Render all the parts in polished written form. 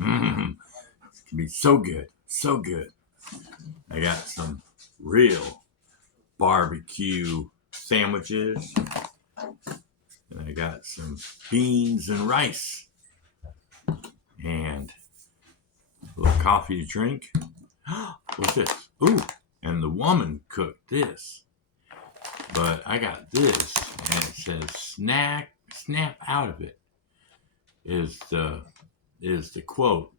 Mm, it's gonna be so good, so good. I got some real barbecue sandwiches, and I got some beans and rice, and a little coffee to drink. What's this? Ooh, and the woman cooked this, but I got this, and it says snap out of it is the quote.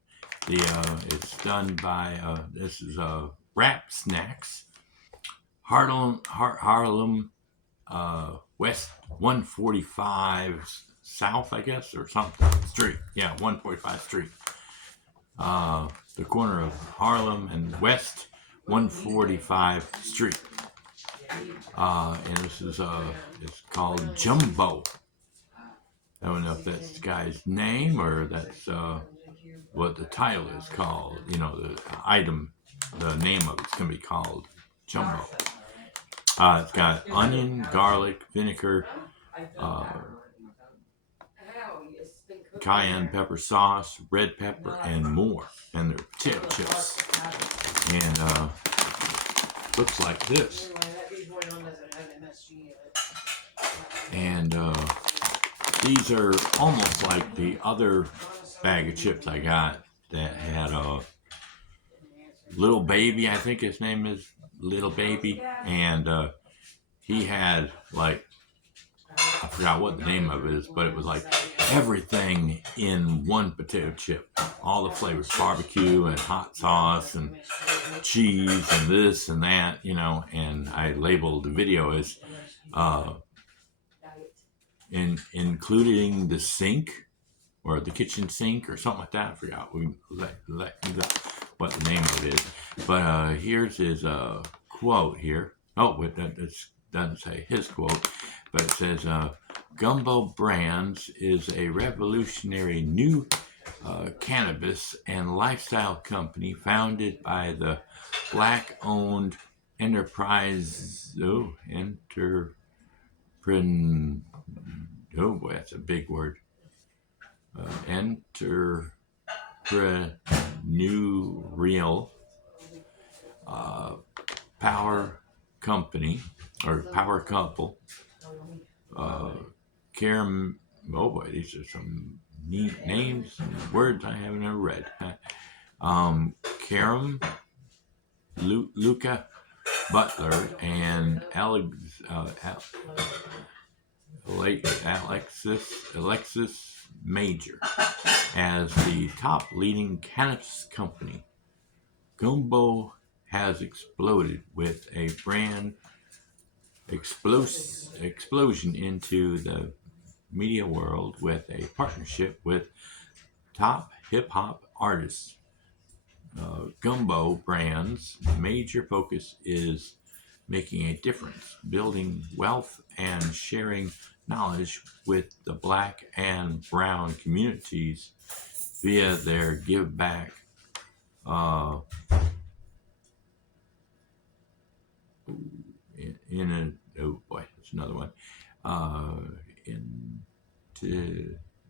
It's done by this is Wrap Snacks, Harlem West 145 South, I guess, or something Street. Yeah, 145 Street. The corner of Harlem and West 145 Street. And this is it's called Jumbo. I don't know if that's the guy's name or that's what the title is called. You know, the item, the name of it's going to be called Jumbo. It's got onion, garlic, vinegar, uh, cayenne pepper sauce, red pepper, and more. And they're potato chips. And looks like this. And these are almost like the other bag of chips I got that had a Little Baby, I think his name is Little Baby, and he had like, I forgot what the name of it is, but it was like everything in one potato chip. All the flavors, barbecue and hot sauce and cheese and this and that, you know, and I labeled the video as including the sink or the kitchen sink or something like that. I forgot what the name of it is. But here's his quote here. Oh, it doesn't say his quote, but it says, Gumbo Brands is a revolutionary new cannabis and lifestyle company founded by the black-owned enterprise. Oh boy, that's a big word. Entrepreneurial power company or power couple. Karam, oh boy, these are some neat names and words I haven't ever read. Karam, Luca Butler, and Alexis Major as the top leading cannabis company. Gumbo has exploded with a brand explosion into the media world with a partnership with top hip hop artists. Gumbo Brands' major focus is making a difference, building wealth, and sharing knowledge with the black and brown communities via their give back. Oh boy, that's another one.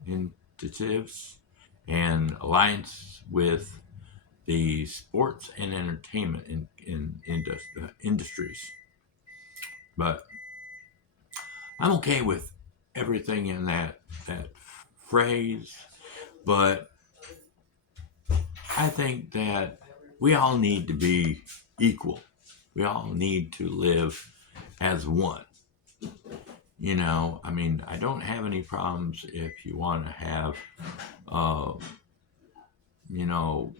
Initiatives and alliance with the sports and entertainment industries. But I'm okay with everything in that phrase, but I think that we all need to be equal. We all need to live as one. You know, I mean, I don't have any problems if you want to have, you know,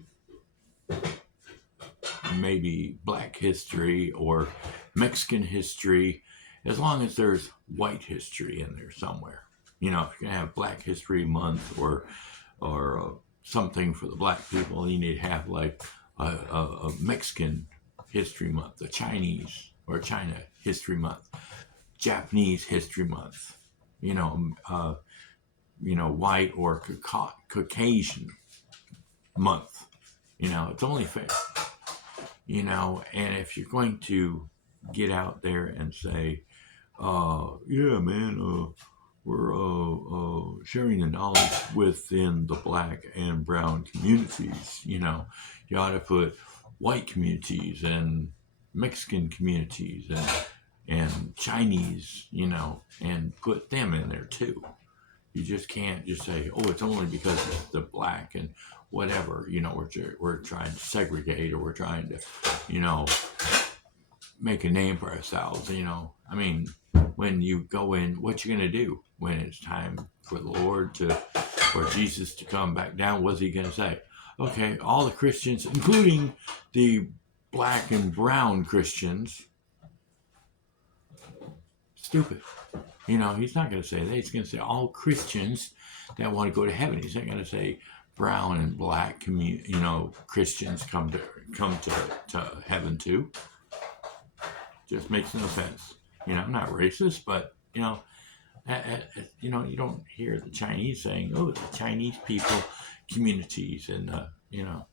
maybe black history or Mexican history, as long as there's white history in there somewhere. You know, if you're gonna have Black History Month or something for the black people, you need to have like a Mexican History Month, a Chinese or China History Month, Japanese History Month. You know, white or Caucasian month. You know, it's only fair. You know, and if you're going to get out there and say, yeah, man, sharing the knowledge within the black and brown communities. You know, you ought to put white communities and Mexican communities and Chinese, you know, and put them in there too. You just can't just say, oh, it's only because it's the black and whatever. You know, we're trying to segregate, or we're trying to, you know, make a name for ourselves. You know, I mean, when you go in, what you gonna do when it's time for the Lord to, or Jesus to come back down? What's he gonna say? Okay, all the Christians, including the black and brown Christians, stupid. You know, he's not going to say that. He's going to say all Christians that want to go to heaven. He's not going to say brown and black Christians come to heaven too. Just makes no sense. You know, I'm not racist, but you know, you don't hear the Chinese saying, "Oh, the Chinese people communities," and you know.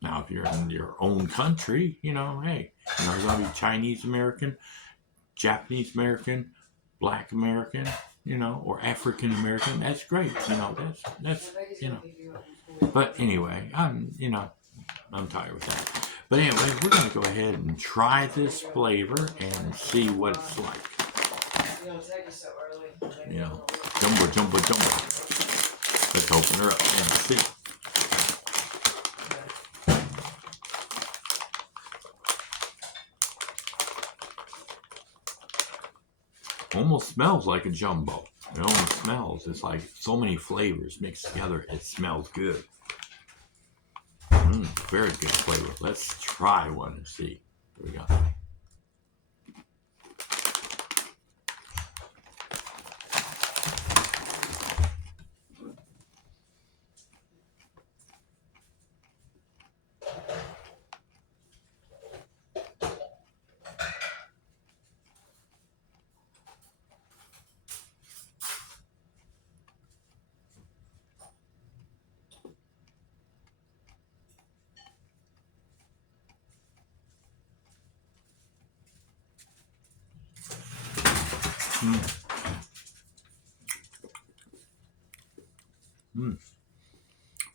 Now, if you're in your own country, you know, hey, you know, there's going to be Chinese American, Japanese American, Black American, you know, or African American. That's great, you know. That's you know. But anyway, I'm tired with that. But anyway, we're gonna go ahead and try this flavor and see what it's like. You know, jumbo, jumbo, jumbo. Let's open her up and see. Almost smells like a jumbo. It almost smells. It's like so many flavors mixed together. It smells good. Very good flavor. Let's try one and see. Here we go.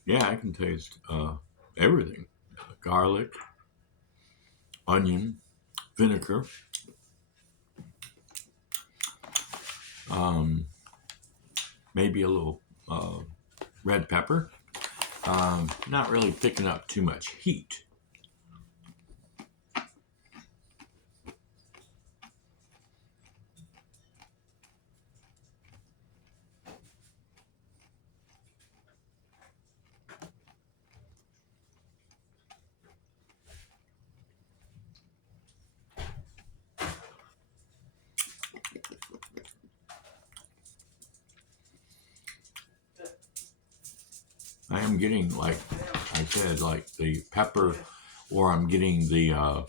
Yeah, I can taste everything. Garlic, onion, vinegar, maybe a little red pepper. Not really picking up too much heat. I am getting, like I said, like the pepper, or I'm getting the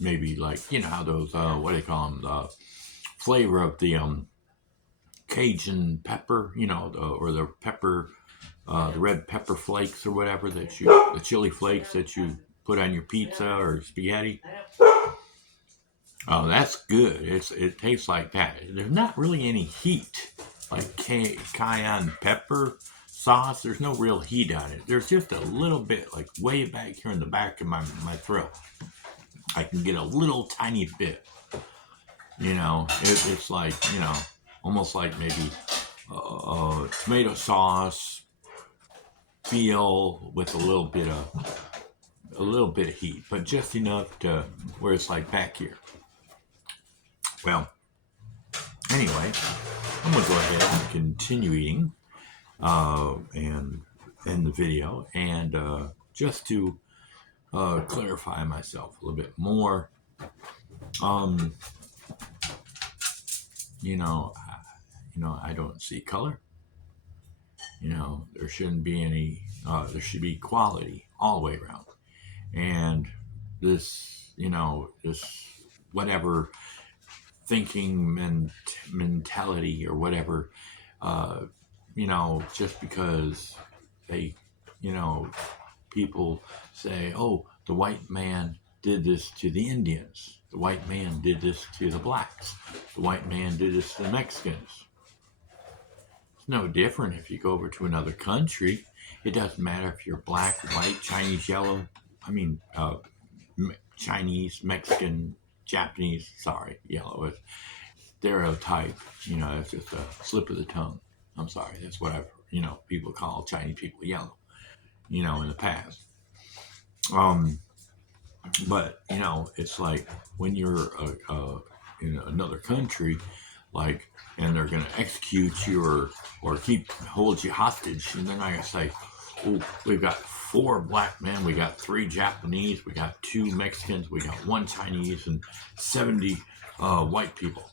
maybe like, you know how those what do they call them, the flavor of the Cajun pepper, you know, or the pepper, the red pepper flakes or whatever the chili flakes that you put on your pizza or spaghetti. Oh, that's good. It tastes like that. There's not really any heat like cayenne pepper sauce. There's no real heat on it. There's just a little bit, like way back here in the back of my throat. I can get a little tiny bit. You know, it's like, you know, almost like maybe tomato sauce feel with a little bit of heat, but just enough to where it's like back here. Well, anyway, I'm gonna go ahead and continue eating and end the video, and just to clarify myself a little bit more. I don't see color. You know, there shouldn't be any. There should be quality all the way around. And this, this whatever thinking mentality or whatever, just because they, people say, oh, the white man did this to the Indians. The white man did this to the blacks. The white man did this to the Mexicans. It's no different if you go over to another country. It doesn't matter if you're black, white, Chinese, yellow. I mean, Chinese, Mexican, Japanese. Sorry, yellow is stereotype. It's just a slip of the tongue. I'm sorry. That's what people call Chinese people yellow. In the past. But it's like when you're in another country, like, and they're gonna execute you or hold you hostage, and they're not gonna say, "Oh, we've got 4 black men, we got 3 Japanese, we got 2 Mexicans, we got 1 Chinese, and 70 white people."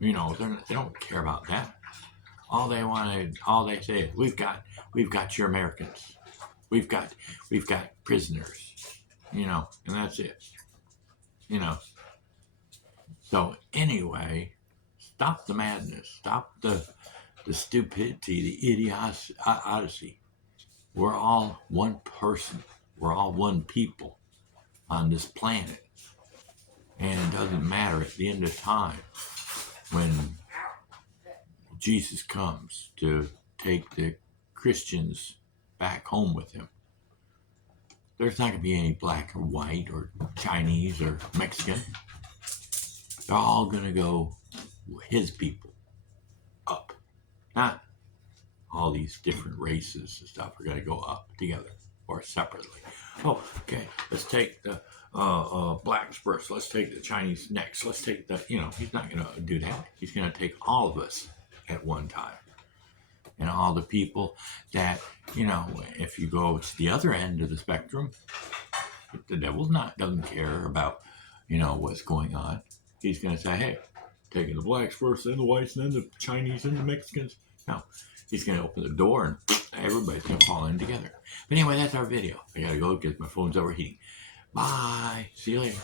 They don't care about that. All they say is, "We've got your Americans, we've got prisoners," and that's it. So anyway, stop the madness, stop the stupidity, the idiocy. We're all one person. We're all one people on this planet. And it doesn't matter at the end of time when Jesus comes to take the Christians back home with him. There's not going to be any black or white or Chinese or Mexican. They're all going to go his people up. Not all these different races and stuff are going to go up together or separately. Oh, okay. Let's take the blacks first. Let's take the Chinese next. Let's take the, he's not going to do that. He's going to take all of us at one time. And all the people that, if you go to the other end of the spectrum, the devil doesn't care about, what's going on. He's going to say, hey, taking the blacks first, then the whites, then the Chinese, then the Mexicans. No, he's going to open the door and everybody's going to fall in together. But anyway, that's our video. I got to go because my phone's overheating. Bye. See you later.